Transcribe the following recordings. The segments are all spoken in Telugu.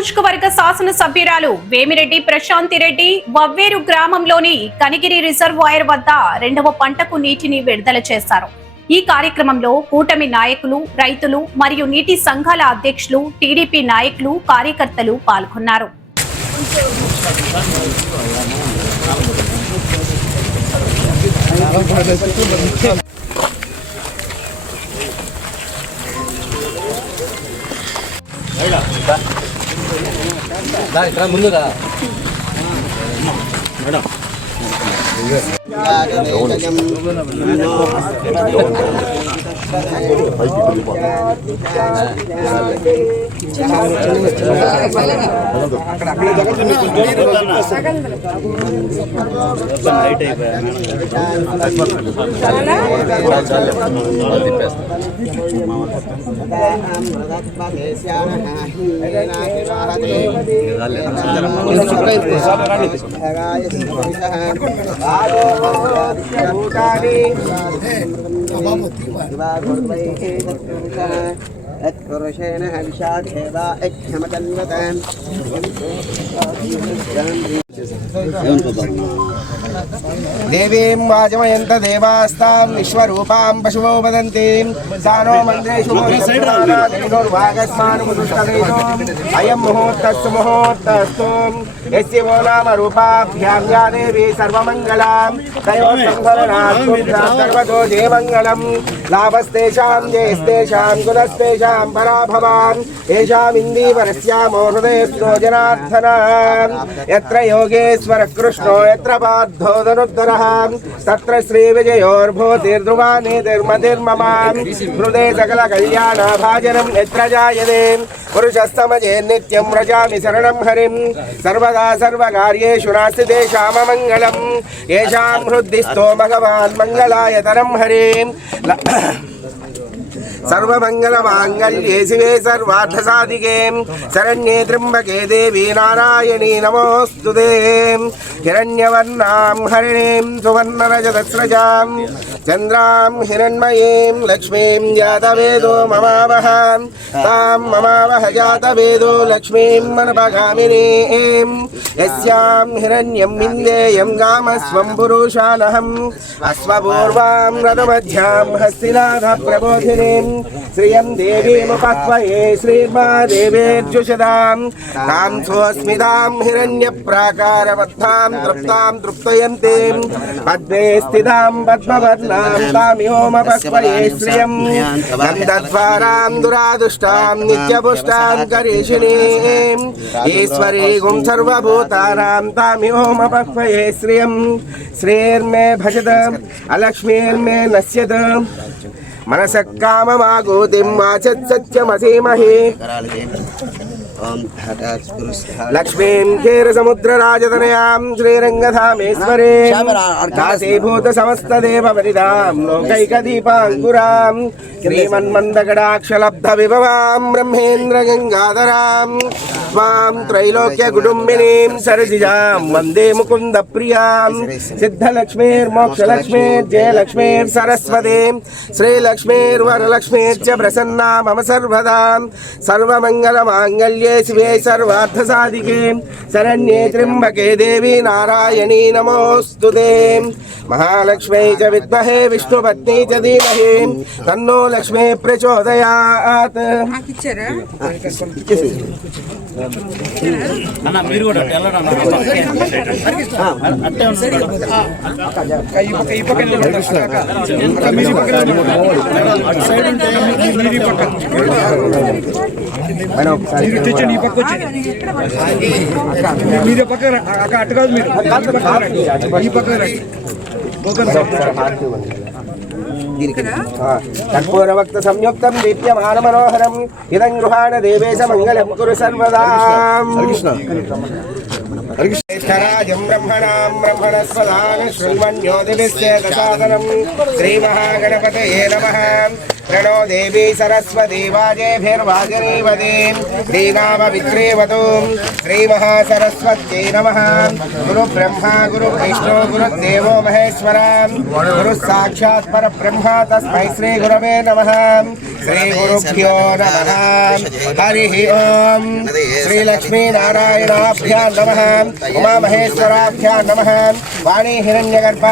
నియోజకవర్గ శాసనసభ్యురాలు వేమిరెడ్డి ప్రశాంతి రెడ్డి వవ్వేరు గ్రామంలోని కనిగిరి రిజర్వాయర్ వద్ద రెండవ పంటకు నీటిని విడుదల చేశారు. ఈ కార్యక్రమంలో కూటమి నాయకులు, రైతులు మరియు నీటి సంఘాల అధ్యక్షులు, టీడీపీ నాయకులు, కార్యకర్తలు పాల్గొన్నారు. ఇక్కడ ముందుగా మేడం देवीं वाजमयन्त देवास्तां विश्वरूपां पशवो वदन्तीं सानो मन्त्रेषु अयं मुहूर्तस्तु मुहूर्तस्तु यस्य वो नाम रूपाभ्यां या देवी सर्वमङ्गलां तयोः संवरणात् सर्वतो जयमङ्गलं लाभस्तेषां जयस्तेषां गुणस्तेषां पराभवान् येषाम् इन्दीवरस्यामो हृदयस्थो जनार्दनान् यत्र योगेश्वर कृष्णो यत्र पार्थो धनुर्धरः तत्र श्रीविजयोर्भूतिर्ध्रुवानीतिर्मतिर्ममां हृदे सकल कल्याणभाजनं यत्र जायते पुरुषस्तमजे नित्यं व्रजामि शरणं हरिं सर्वदा सर्वकार्येषु नास्ति तेषाममङ्गलं येषां हृद्दिस्थो भगवान् मङ्गलायतनं हरिं सर्वमंगलमांगल्ये शिवे सर्वार्थसाधिके शरण्ये त्र्यंबके देवी नारायणी नमोस्तुते हिरण्यवर्णां हरिणीं सुवर्णरजतस्रजां चन्द्रां हिरण्मयीं लक्ष्मीं जातवेदो ममावह तां ममावह जातवेदो लक्ष्मीं मनपगामिनीं यस्यां हिरण्यं विन्देयं गामस्वं पुरुषानहम् अश्वपूर्वां रथमध्यां हस्तिनाथ प्रबोधिनीं श्रियं देवीमुपह्वये श्रीर्मादेवेर्जुषदां तां स्वस्मितां हिरण्यप्राकारवत्तां तृप्तां तृप्तयन्तीं पद्मे स्थितां पद्मवर्णां तामिहोमपह्वये श्रियं गन्धद्वारां दुरादुष्टां नित्यपुष्टां करीषिणीं ईश्वरीं सर्वभूतानां तामिहोमपह्वये श्रियं श्रीर्मे भजत अलक्ष्मीर्मे नश्यत मनसः काममागोतिं वाचत्सत्यमसीमहि लक्ष्मीं क्षीरसमुद्रराजतनयां श्रीरङ्गधामेश्वरे दासीभूतसमस्तदेववनितां लोकैकदीपाङ्कुरां श्रीमन्मन्दकटाक्षलब्धविभवां ब्रह्मेन्द्रगङ्गाधरां स्वां त्रैलोक्यकुटुम्बिनीं सरसिजां वन्दे मुकुन्दप्रियां सिद्धलक्ष्मीर्मोक्षलक्ष्मीर्जयलक्ष्मीर्सरस्वतीं श्रीलक्ष्मीर्वरलक्ष्मीर्च प्रसन्ना मम सर्वदा सर्वमङ्गलमाङ्गल्ये शिवे सर्वार्थसाधिके शरण्ये त्र्यंबके देवी नारायणी नमोस्तुते महालक्ष्मी च विद्महे विष्णुपत्नी च धीमहि तन्नो लक्ष्मी प्रचोदयात् कर्पूरवक्त संयुक्तं दीप्यमानमनोहरम् इदं गृहाण देवेश मङ्गलं कुरु सर्वदा। ज्येष्ठराजं ब्रह्मणां ब्रह्मणस्पदान श्रीमन्योतिभिश्चेदसादनं श्रीमहागणपतये नमः। प्रणो देवी सरस्वती वाजेभिर्वाजनीवतीं दीनामवित्रेवतु श्रीमहासरस्वत्यै नमः। गुरुब्रह्मा गुरुविष्णु गुरुदेवो महेश्वरा गुरुः साक्षात् परब्रह्म तस्मै श्रीगुरवे नमः। श्रीगुरुभ्यो नमः। हरिः ओम्। श्रीलक्ष्मीनारायणाभ्यां नमः। उमामहेश्वराभ्यां नमः। वाणी हिरण्यगर्भ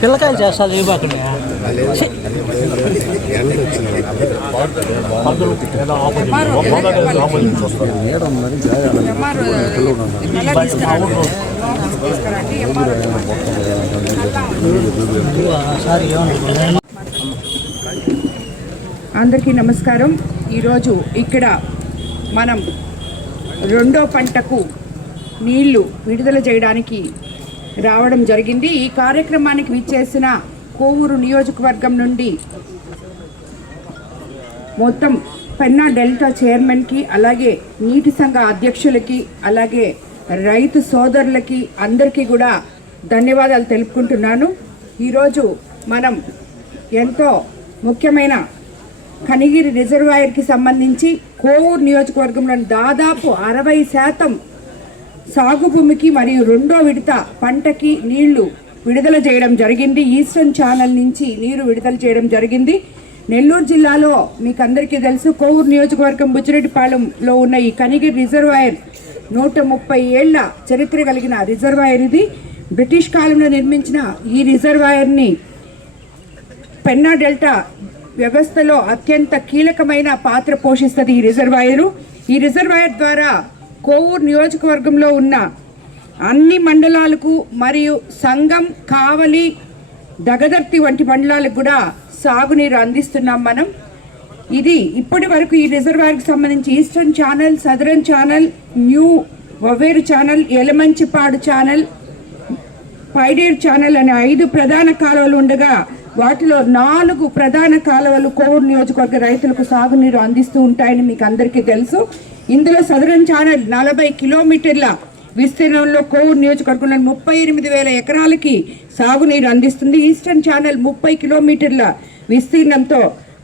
పిల్లకాయలు చేస్తారు ఇవ్వకుండా అందరికీ నమస్కారం. ఈరోజు ఇక్కడ మనం రెండో పంటకు నీళ్లు విడుదల చేయడానికి రావడం జరిగింది. ఈ కార్యక్రమానికి విచ్చేసిన కోవూరు నియోజకవర్గం నుండి మొత్తం పెన్నా డెల్టా చైర్మన్కి, అలాగే నీటి సంఘ అధ్యక్షులకి, అలాగే రైతు సోదరులకి అందరికీ కూడా ధన్యవాదాలు తెలుపుకుంటున్నాను. ఈరోజు మనం ఎంతో ముఖ్యమైన కనిగిరి రిజర్వాయర్కి సంబంధించి కోవూరు నియోజకవర్గంలో దాదాపు 60% సాగు భూమికి మరియు రెండో విడత పంటకి నీళ్లు విడుదల చేయడం జరిగింది. ఈస్టర్న్ ఛానల్ నుంచి నీరు విడుదల చేయడం జరిగింది. నెల్లూరు జిల్లాలో మీకు అందరికీ తెలుసు, కోవూరు నియోజకవర్గం బుచ్చిరెడ్డిపాలెంలో ఉన్న ఈ కనిగిరి రిజర్వాయర్ 130 ఏళ్ల చరిత్ర కలిగిన రిజర్వాయర్ ఇది. బ్రిటిష్ కాలంలో నిర్మించిన ఈ రిజర్వాయర్ని పెన్నా డెల్టా వ్యవస్థలో అత్యంత కీలకమైన పాత్ర పోషిస్తుంది ఈ రిజర్వాయరు. ఈ రిజర్వాయర్ ద్వారా కోవూరు నియోజకవర్గంలో ఉన్న అన్ని మండలాలకు మరియు సంగం, కావలి, దగదర్తి వంటి మండలాలకు కూడా సాగునీరు అందిస్తున్నాం మనం. ఇది ఇప్పటి వరకు ఈ రిజర్వాయర్కి సంబంధించి eastern channel, southern channel, new Vaveru channel, Elamanchipadu channel, Paideru channel అనే 5 ప్రధాన కాలువలు ఉండగా వాటిలో 4 ప్రధాన కాలువలు కోవూరు నియోజకవర్గ రైతులకు సాగునీరు అందిస్తూ ఉంటాయని మీకు అందరికీ తెలుసు. ఇందులో సదరన్ ఛానల్ 40 కిలోమీటర్ల విస్తీర్ణంలో కోవూరు నియోజకవర్గంలో 38,000 ఎకరాలకి సాగునీరు అందిస్తుంది. ఈస్టర్న్ ఛానల్ 30 కిలోమీటర్ల విస్తీర్ణంతో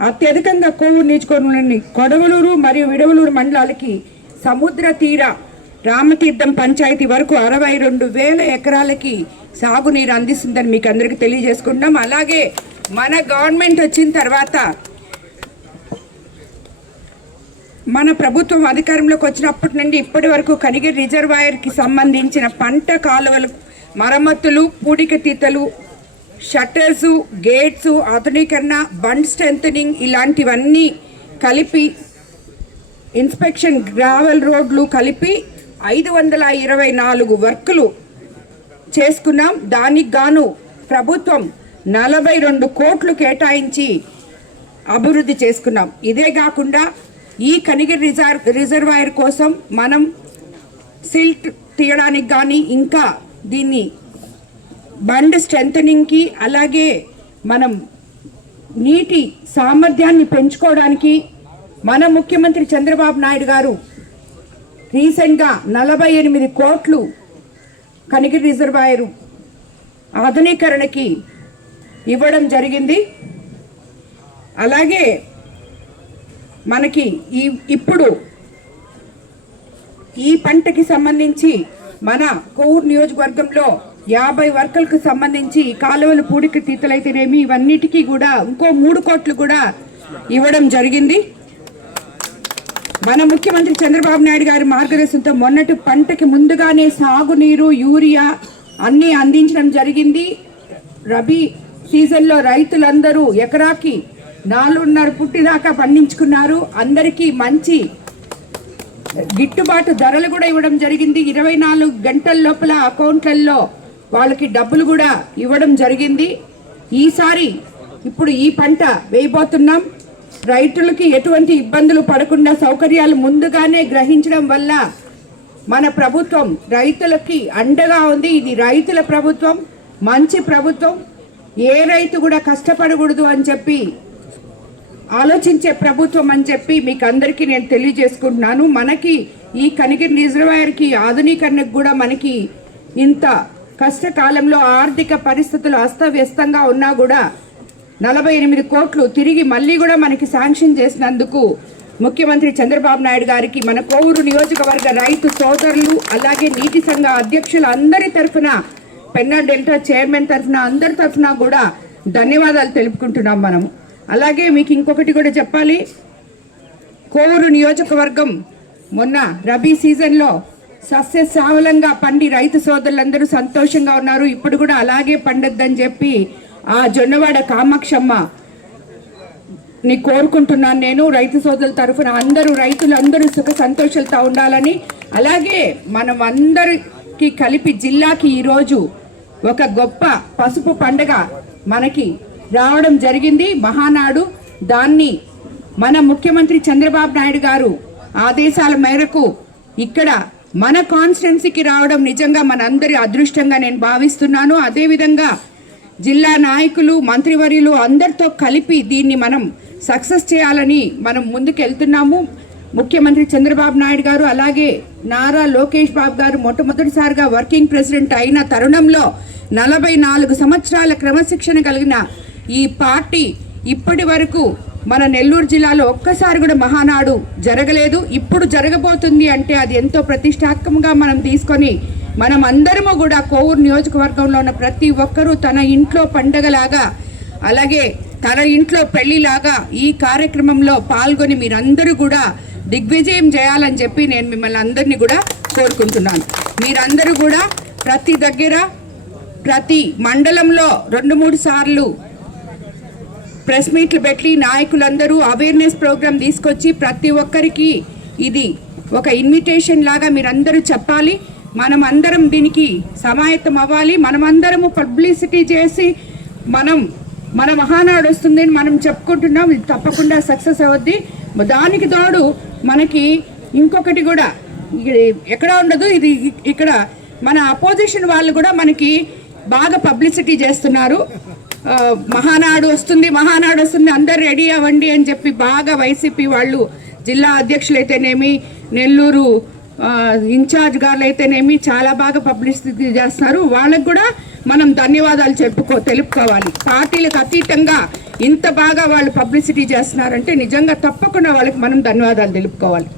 అత్యధికంగా కోవూరు నియోజకవర్గంలోని కొడవలూరు మరియు విడవలూరు మండలాలకి సముద్ర తీర రామతీర్థం పంచాయతీ వరకు 62,000 ఎకరాలకి సాగునీరు అందిస్తుందని మీకు అందరికీ తెలియజేసుకుంటాం. అలాగే మన గవర్నమెంట్ వచ్చిన తర్వాత, మన ప్రభుత్వం అధికారంలోకి వచ్చినప్పటి నుండి ఇప్పటి వరకు కనిగిరి రిజర్వాయర్కి సంబంధించిన పంట కాలువలు మరమ్మతులు, పూడికతీతలు, షట్టర్సు, గేట్సు, ఆధునీకరణ, బండ్ స్ట్రెంథనింగ్ ఇలాంటివన్నీ కలిపి, ఇన్స్పెక్షన్, గ్రావెల్ రోడ్లు కలిపి 524 వర్కులు చేసుకున్నాం. దానికి గాను ప్రభుత్వం 42 కోట్లు కేటాయించి అభివృద్ధి చేసుకున్నాం. ఇదే కాకుండా ఈ కనిగిరి రిజర్వాయర్ కోసం మనం సిల్ట్ తీయడానికి కానీ, ఇంకా దీన్ని బండ్ స్ట్రెంథనింగ్కి, అలాగే మనం నీటి సామర్థ్యాన్ని పెంచుకోవడానికి మన ముఖ్యమంత్రి చంద్రబాబు నాయుడు గారు రీసెంట్గా 48 కోట్లు కనిగిరి రిజర్వాయరు ఆధునీకరణకి ఇవ్వడం జరిగింది. అలాగే మనకి ఇప్పుడు ఈ పంటకి సంబంధించి మన కోవూరు నియోజకవర్గంలో 50 వర్కులకు సంబంధించి కాలువలు, పూడికి తీతలైతేనేమి ఇవన్నిటికీ కూడా ఇంకో 3 కోట్లు కూడా ఇవ్వడం జరిగింది. మన ముఖ్యమంత్రి చంద్రబాబు నాయుడు గారి మార్గదర్శనంతో మొన్నటి పంటకి ముందుగానే సాగునీరు, యూరియా అన్నీ అందించడం జరిగింది. రబీ సీజన్లో రైతులందరూ ఎకరాకి 4.5 ఫుట్ దాకా పండించుకున్నారు. అందరికీ మంచి గిట్టుబాటు ధరలు కూడా ఇవ్వడం జరిగింది. 24 గంటల లోపల అకౌంట్లలో వాళ్ళకి డబ్బులు కూడా ఇవ్వడం జరిగింది. ఈసారి ఇప్పుడు ఈ పంట వేయబోతున్నాం. రైతులకి ఎటువంటి ఇబ్బందులు పడకుండా సౌకర్యాలు ముందుగానే గ్రహించడం వల్ల మన ప్రభుత్వం రైతులకి అండగా ఉంది. ఇది రైతుల ప్రభుత్వం, మంచి ప్రభుత్వం. ఏ రైతు కూడా కష్టపడకూడదు అని చెప్పి ఆలోచించే ప్రభుత్వం అని చెప్పి మీకు అందరికీ నేను తెలియజేసుకుంటున్నాను. మనకి ఈ కనిగిరి రిజర్వాయర్కి ఆధునీకరణకు కూడా మనకి ఇంత కష్టకాలంలో ఆర్థిక పరిస్థితులు అస్తవ్యస్తంగా ఉన్నా కూడా 48 కోట్లు తిరిగి మళ్ళీ కూడా మనకి శాంక్షన్ చేసినందుకు ముఖ్యమంత్రి చంద్రబాబు నాయుడు గారికి, మన కోవూరు నియోజకవర్గ రైతు సోదరులు, అలాగే నీటి సంఘ అధ్యక్షులు అందరి తరఫున, పెన్నా డెల్టా చైర్మన్ తరఫున, అందరి తరఫున కూడా ధన్యవాదాలు తెలుపుకుంటున్నాం మనము. అలాగే మీకు ఇంకొకటి కూడా చెప్పాలి. కోవూరు నియోజకవర్గం మొన్న రబీ సీజన్లో సస్యశ్యామలంగా పండి రైతు సోదరులందరూ సంతోషంగా ఉన్నారు. ఇప్పుడు కూడా అలాగే పండొద్దని చెప్పి ఆ జొన్నవాడ కామాక్షమ్మ ని కోరుకుంటున్నాను నేను. రైతు సోదరుల తరఫున రైతులందరూ సుఖ సంతోషాలతో ఉండాలని, అలాగే మనం అందరికీ కలిపి జిల్లాకి ఈరోజు ఒక గొప్ప పసుపు పండుగ మనకి రావడం జరిగింది, మహానాడు. దాన్ని మన ముఖ్యమంత్రి చంద్రబాబు నాయుడు గారు ఆదేశాల మేరకు ఇక్కడ మన కాన్స్టిట్యున్సీకి రావడం నిజంగా మన అందరి అదృష్టంగా నేను భావిస్తున్నాను. అదేవిధంగా జిల్లా నాయకులు, మంత్రివర్యులు అందరితో కలిపి దీన్ని మనం సక్సెస్ చేయాలని మనం ముందుకు వెళ్తున్నాము. ముఖ్యమంత్రి చంద్రబాబు నాయుడు గారు, అలాగే నారా లోకేష్ బాబు గారు మొట్టమొదటిసారిగా వర్కింగ్ ప్రెసిడెంట్ అయిన తరుణంలో 44 సంవత్సరాల క్రమశిక్షణ కలిగిన ఈ పార్టీ ఇప్పటి వరకు మన నెల్లూరు జిల్లాలో ఒక్కసారి కూడా మహానాడు జరగలేదు. ఇప్పుడు జరగబోతుంది అంటే అది ఎంతో ప్రతిష్టాత్మకంగా మనం తీసుకొని మనం అందరము కూడా కోవూరు నియోజకవర్గంలో ఉన్న ప్రతి ఒక్కరూ తన ఇంట్లో పండగలాగా, అలాగే తన ఇంట్లో పెళ్లిలాగా ఈ కార్యక్రమంలో పాల్గొని మీరందరూ కూడా దిగ్విజయం చేయాలని చెప్పి నేను మిమ్మల్ని అందరినీ కూడా కోరుకుంటున్నాను. మీరందరూ కూడా ప్రతి దగ్గర, ప్రతి మండలంలో 2-3 సార్లు ప్రెస్ మీట్లు పెట్టి నాయకులందరూ అవేర్నెస్ ప్రోగ్రామ్ తీసుకొచ్చి ప్రతి ఒక్కరికి ఇది ఒక ఇన్విటేషన్ లాగా మీరందరూ చెప్పాలి. మనం అందరం దీనికి సమాయత్తం అవ్వాలి. మనమందరము పబ్లిసిటీ చేసి మన మహానాడు వస్తుందని మనం చెప్పుకుంటున్నాం. ఇది తప్పకుండా సక్సెస్ అవుద్ది. దానికి తోడు మనకి ఇంకొకటి కూడా ఎక్కడ ఉండదు, ఇది ఇక్కడ మన అపోజిషన్ వాళ్ళు కూడా మనకి బాగా పబ్లిసిటీ చేస్తున్నారు. మహానాడు వస్తుంది అందరు రెడీ అవ్వండి అని చెప్పి బాగా వైసీపీ వాళ్ళు, జిల్లా అధ్యక్షులు అయితేనేమి, నెల్లూరు ఇన్ఛార్జ్ గారులు అయితేనేమి చాలా బాగా పబ్లిసిటీ చేస్తున్నారు. వాళ్ళకు కూడా మనం ధన్యవాదాలు తెలుపుకోవాలి. పార్టీలకు అతీతంగా ఇంత బాగా వాళ్ళు పబ్లిసిటీ చేస్తున్నారంటే నిజంగా తప్పకుండా వాళ్ళకి మనం ధన్యవాదాలు తెలుపుకోవాలి.